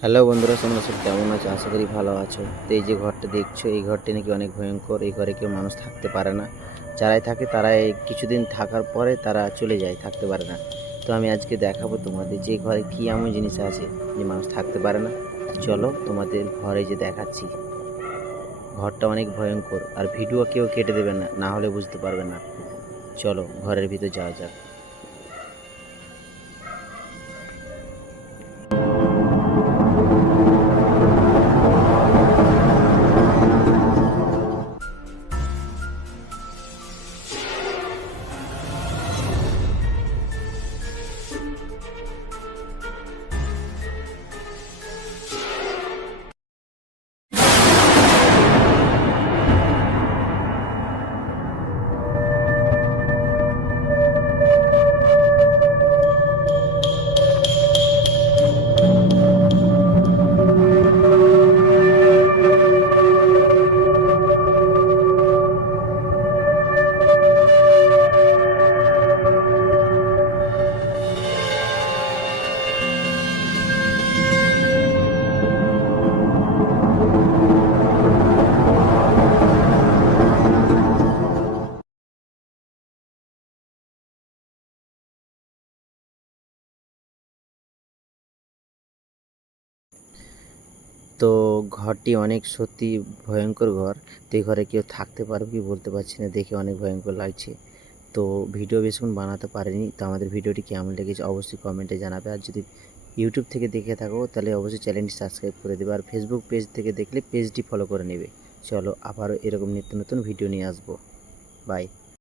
Hello বন্ধুরা, তোমরা সব কেমন আছো? আশা করি ভালো আছো। তো এই যে ঘরটা দেখছ, এই ঘরটি নাকি অনেক ভয়ঙ্কর। এই ঘরে কেউ মানুষ থাকতে পারে না। যারাই থাকে তারাই কিছুদিন থাকার পরে তারা চলে যায়, থাকতে পারে না। তো আমি আজকে দেখাবো তোমাদের যে ঘরে কী এমন জিনিস আছে যে মানুষ থাকতে পারে না। চলো তোমাদের ঘরে যে দেখাচ্ছি। ঘরটা অনেক ভয়ঙ্কর, আর ভিডিও কেউ কেটে দেবে না না হলে বুঝতে পারবে না। চলো ঘরের ভিতর যাওয়া যাক। তো ঘরটি অনেক সত্যি ভয়ঙ্কর ঘর। তো এই ঘরে কেউ থাকতে পারবে কি বলতে পারছি না, দেখে অনেক ভয়ঙ্কর লাগছে। তো ভিডিও বেশিক্ষণ বানাতে পারিনি, তো আমাদের ভিডিওটি কেমন লেগেছে অবশ্যই কমেন্টে জানাবে। আর যদি ইউটিউব থেকে দেখে থাকো, তাহলে অবশ্যই চ্যানেলটি সাবস্ক্রাইব করে দেবে। আর ফেসবুক পেজ থেকে দেখলে পেজটি ফলো করে নেবে। চলো আবারও এরকম নিত্য নতুন ভিডিও নিয়ে আসব। বাই